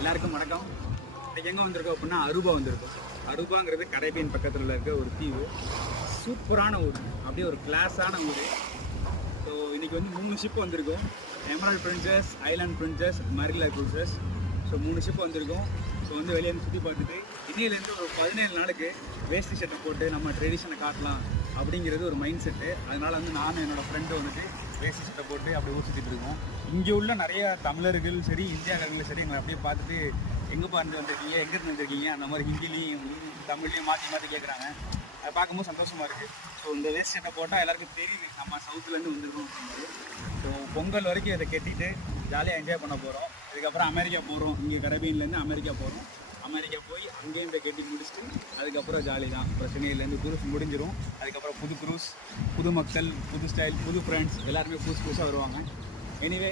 எல்லாருக்கும் வணக்கம். இன்னைக்கு எங்கே வந்திருக்கோம் அப்படின்னா அருபா வந்திருக்கோம். அருபாங்கிறது கரேபியன் பக்கத்தில் இருக்க ஒரு தீவு. சூப்பரான ஊர், அப்படியே ஒரு கிளாஸான ஊர். ஸோ இன்றைக்கி வந்து 3 ஷிப் வந்திருக்கோம். Emerald Princess, Island Princess, Marila Princess. So 3 ship வந்திருக்கோம். ஸோ வந்து வெளியே வந்து சுற்றி பார்த்துட்டு இன்னிலேருந்து ஒரு 17 நாளுக்கு வேஷ்டி ஷர்ட்டை போட்டு நம்ம ட்ரெடிஷனை காட்டலாம் அப்படிங்கிறது ஒரு மைண்ட் செட்டு. அதனால் வந்து நானும் என்னோடய ஃப்ரெண்டு வந்துட்டு வேஷ்டி சட்டை போட்டு அப்படியே ஊர் சுற்றிட்டு இருக்கோம். இங்கே உள்ள நிறைய தமிழர்கள் சரி, இந்தியாக்காரங்களும் சரி, எங்களை அப்படியே பார்த்துட்டு எங்கேப்பா இருந்து வந்திருக்கீங்க, எங்கேருந்து வந்திருக்கீங்க, அந்த மாதிரி ஹிந்திலையும் தமிழ்லையும் மாற்றி மாற்றி கேட்குறாங்க. அதை பார்க்கும்போது சந்தோஷமாக இருக்குது. ஸோ இந்த வேஷ்டி சட்டை போட்டால் எல்லாருக்கும் தெரியுது நம்ம சவுத்துலேருந்து வந்திருக்கோம் அப்படிங்கிறது. ஸோ பொங்கல் வரைக்கும் இதை கட்டிட்டு ஜாலியாக என்ஜாய் பண்ண போகிறோம். இதுக்கப்புறம் அமெரிக்கா போகிறோம். இங்கே கரேபியன்லேருந்து அமெரிக்கா போகிறோம். அமெரிக்கா போய் அங்கேயும் போய் கட்டி முடிச்சுட்டு அதுக்கப்புறம் ஜாலி தான். அப்புறம் சென்னையிலேருந்து குரூஸ் முடிஞ்சிடும். அதுக்கப்புறம் புது குரூஸ், புது மக்கள், புது ஸ்டைல், புது ஃப்ரெண்ட்ஸ், எல்லாருமே புதுசு புதுசாக வருவாங்க. எனிவே